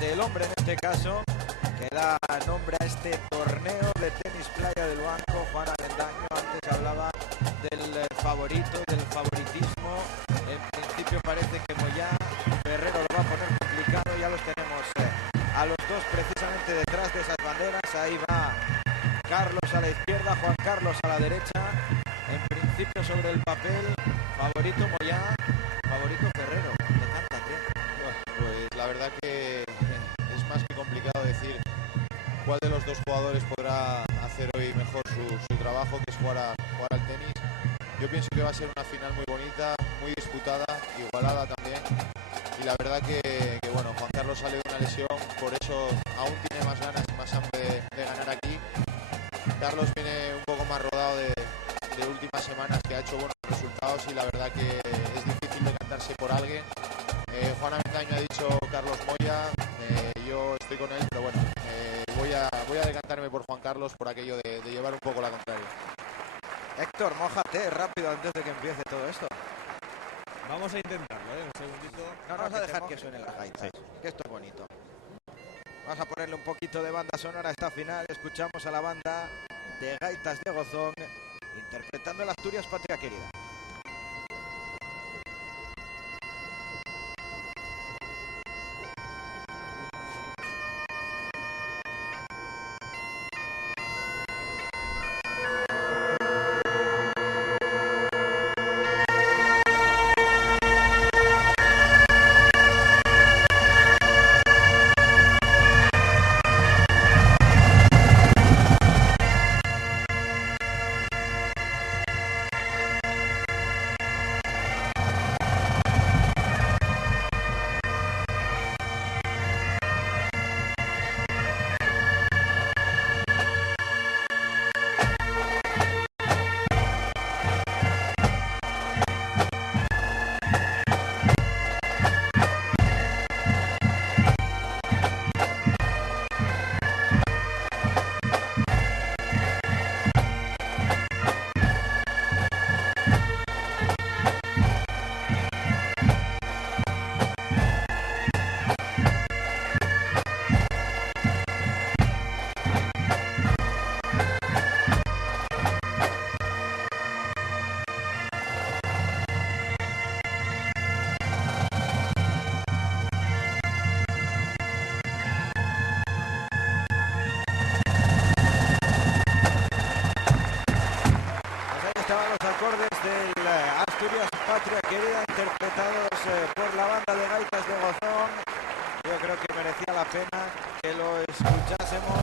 del hombre en este caso, que da nombre a este torneo de tenis playa del Banco, Juan Avendaño. Antes hablaba del favorito, del favoritismo. En principio parece que Moyá, Ferrero lo va a poner complicado. Ya los tenemos a los dos precisamente detrás de esas banderas. Ahí va Carlos a la izquierda, Juan Carlos a la derecha. En principio sobre el papel, favorito Moyá, favorito Ferrero. ¿De tanta tiempo? Pues la verdad que es más que complicado decir cuál de los dos jugadores podrá hacer hoy mejor su trabajo, que es jugar al tenis. Yo pienso que va a ser una final muy bonita, muy disputada, igualada también. Y la verdad que bueno, Juan Carlos sale de una lesión, por eso aún tiene más ganas y más hambre de ganar aquí. Carlos viene un poco más rodado de últimas semanas, que ha hecho buenos resultados, y la verdad que es difícil decantarse por alguien. Juan Avendaño ha dicho Carlos Moya, yo estoy con él, pero bueno, voy a decantarme por Juan Carlos, por aquello de llevar un poco la contraria. Héctor, mójate rápido antes de que empiece todo esto. Vamos a intentarlo, un segundito. No, vamos a dejar que suenen las gaitas, que esto es bonito. Vamos a ponerle un poquito de banda sonora a esta final. Escuchamos a la banda de Gaitas de Gozón interpretando el Asturias Patria Querida. Por la banda de Gaitas de Gozón. Yo creo que merecía la pena que lo escuchásemos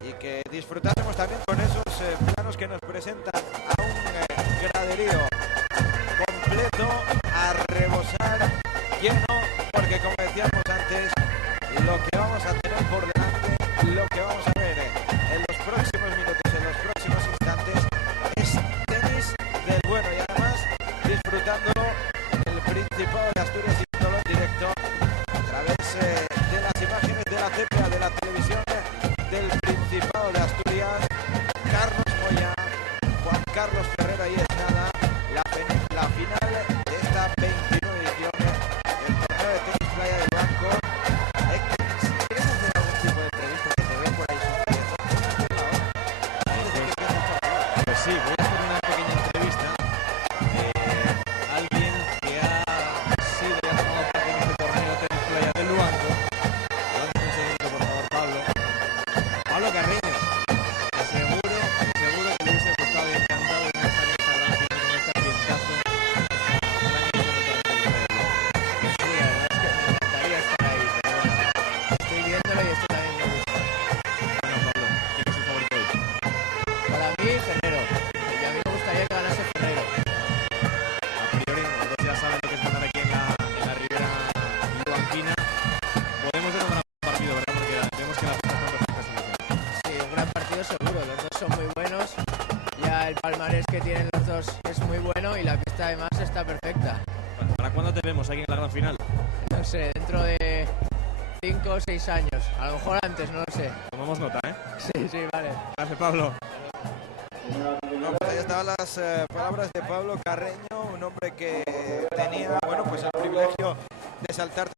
y que disfrutásemos también con esos planos que nos presentan a un graderío completo, a rebosar, lleno, porque como decíamos antes, lo que vamos a tener por delante, lo que vamos a ver en los próximos minutos, en los próximos instantes, es tenis del bueno, y además disfrutándolo el Principado de Asturias, y todo en directo a través de las imágenes de la CPA, de la televisión del Principado de Asturias. Carlos Moya, Juan Carlos Ferrero, ahí es nada, la final de esta 29 edición del torneo de tenis playa del Banco. ¿Quieres hacer algún tipo de entrevista que te ven por ahí sufriendo? Pues sí, voy a hacer una pequeña entrevista. Alguien que ha sido y ha tomado parte en este torneo de tenis playa del Banco. Dame un segundito, por favor, Pablo. Pablo Carreño, que seguro que le hubiese gustado y encantado de no estar en esta gran final con este ambientazo. Sí, la verdad es que me encantaría estar ahí, pero bueno, estoy viéndolo y esto también me gusta. Bueno, Pablo, ¿quién es su favorito hoy? Para mí, Ferrero. Y a mí me gustaría que ganase Ferrero. A priori, los dos ya saben lo que es ganar aquí en la Ribera Luanquina. Podemos ver un gran partido, ¿verdad? Porque vemos que las pistas están perfectas. Sí, un gran partido seguro. Los dos son muy buenos. Ya el palmarés que tienen los dos es muy bueno y la pista además está perfecta. Bueno, ¿para cuándo te vemos aquí en la gran final? No sé, dentro de 5 o 6 años. A lo mejor antes, no lo sé. Tomamos nota, ¿eh? Sí, vale. Gracias, Pablo. No, pues ahí estaban las palabras de Pablo Carreño, un hombre que tenía, bueno, pues el privilegio de saltar